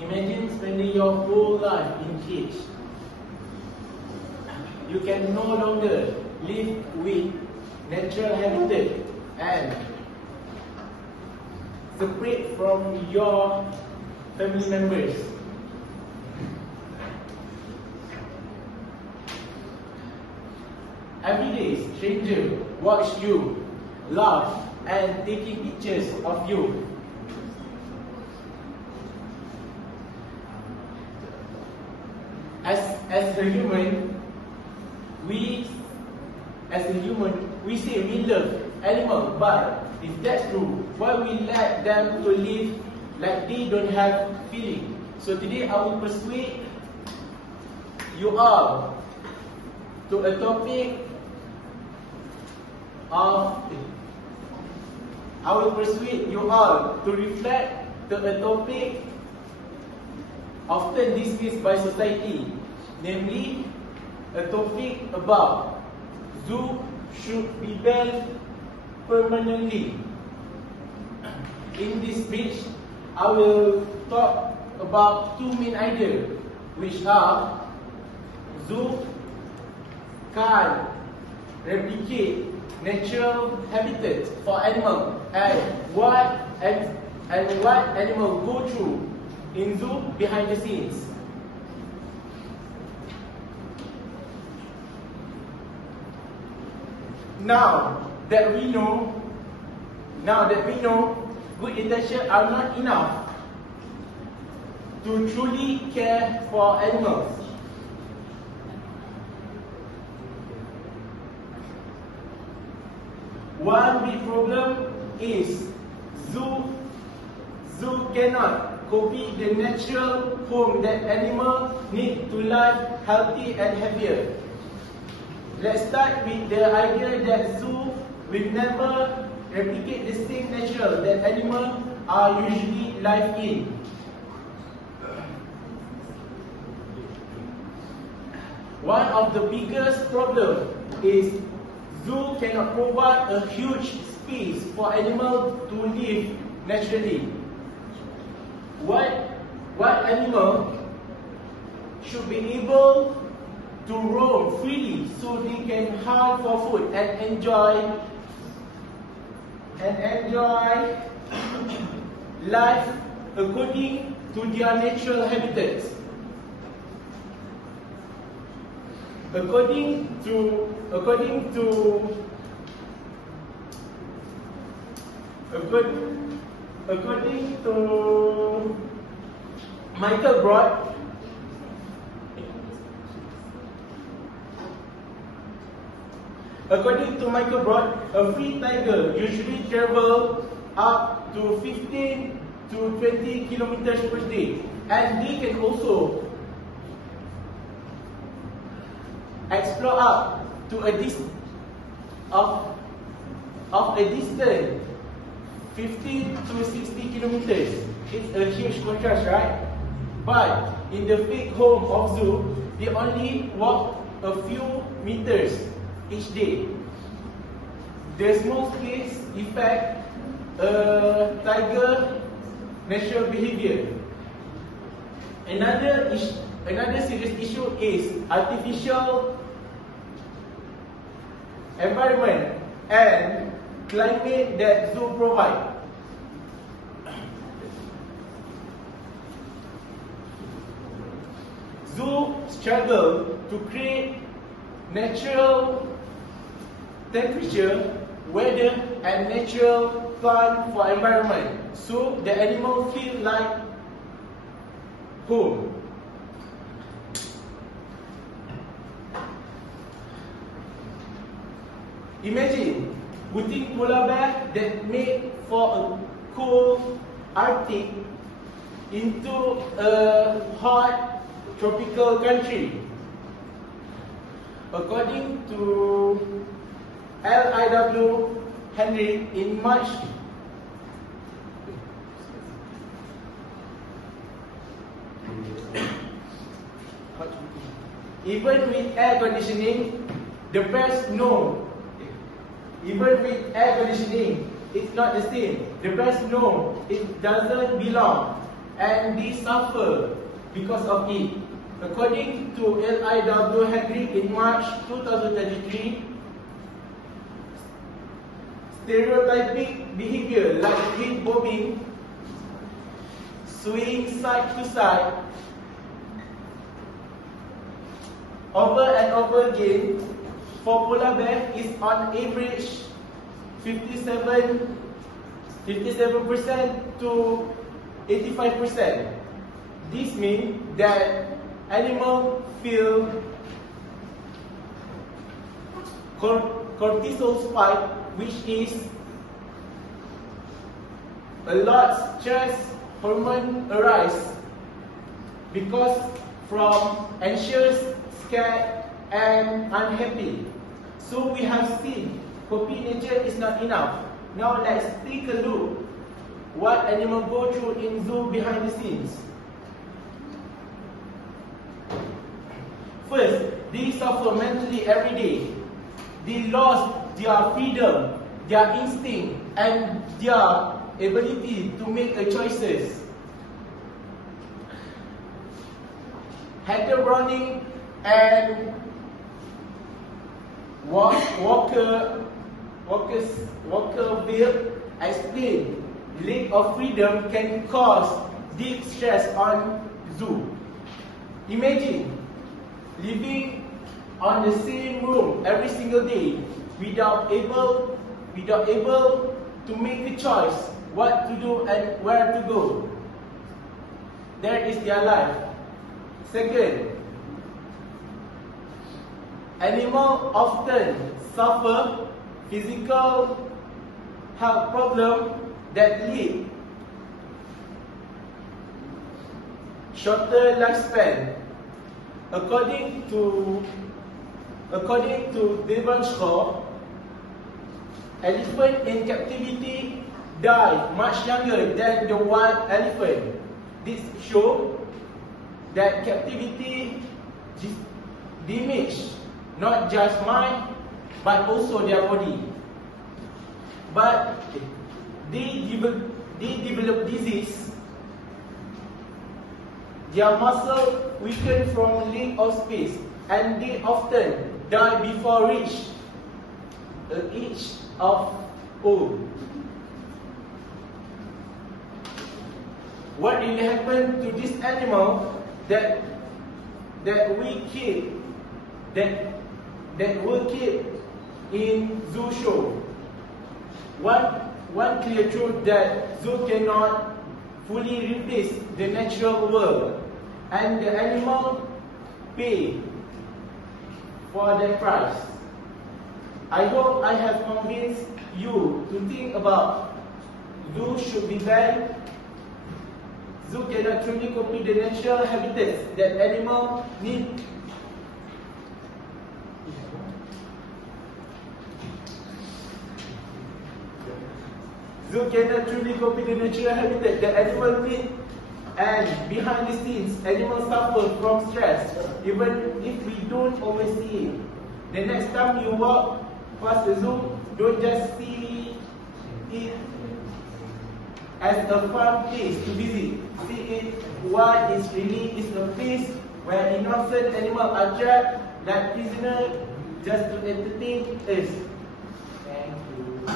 Imagine spending your whole life in cage. You can no longer live with natural habitat and separate from your family members. Every day, strangers watch you, laugh, and taking pictures of you. As a human, we say we love animals, but if that's true, why we let them to live like they don't have feeling? So today I will persuade you all to a topic of I will persuade you all to reflect to a topic often dismissed by society, namely a topic about zoo should be banned permanently. In this speech, I will talk about two main ideas, which are zoo can't replicate natural habitat for animals and what animals go through in zoo behind the scenes. Now that we know good intentions are not enough to truly care for animals. One big problem is zoo cannot copy the natural home that animals need to live healthy and happier. Let's start with the idea that zoo will never replicate the same nature that animals are usually live in. One of the biggest problems is zoo cannot provide a huge space for animals to live naturally. What animal should be able to roam freely so they can hunt for food and enjoy life according to their natural habitats. According to Michael Broad, a free tiger usually travels up to 15 to 20 kilometers per day, and they can also explore up to a distance of a distance 50 to 60 kilometers. It's a huge contrast, right? But in the fake home of zoo, they only walk a few meters each day. The small space affect tiger natural behavior. Another serious issue is artificial environment and climate that zoo provide. Zoo struggle to create natural temperature, weather, and natural plant for environment, so the animals feel like home. Imagine putting polar bear that made for a cold Arctic into a hot tropical country. According to L.I.W. Henry in March even with air conditioning, the bears know. Even with air conditioning, it's not the same. The bears know it doesn't belong, and they suffer because of it. According to LIW Henry in March 2023, stereotypic behavior like head bobbing, swaying side to side, over and over again for polar bear is on average 57% to 85%. This means that animals feel cortisol spike, which is a lot stress hormone arise because from anxious, scared, and unhappy. So we have seen copy nature is not enough. Now let's take a look what animals go through in zoo behind the scenes. First, they suffer mentally every day. They lost their freedom, their instinct, and their ability to make choices. Heather Browning and Walkerville explained lack of freedom can cause deep stress on zoo. Imagine living on the same room every single day without able to make a choice what to do and where to go. That is their life. Second, animals often suffer physical health problems that lead shorter lifespan. According to Devon Shaw, elephants in captivity die much younger than the wild elephant. This shows that captivity damage not just mind but also their body. But they develop disease. Their muscle weaken from lack of space, and they often die before reach the age of old. What really happened to this animal that we keep that were kept in zoo show? One clear truth that zoo cannot fully replace the natural world, and the animal pay for their price. I hope I have convinced you to think about zoo should be banned. Zoo cannot truly copy the natural habitats that animals need. Zoo cannot truly copy the natural habitat that animals need, and behind the scenes, animals suffer from stress, even if we don't always see it. The next time you walk past the zoo, don't just see it as a fun place to visit. See it what it really is, a place where innocent animals are trapped like prisoners just to entertain us. Thank you.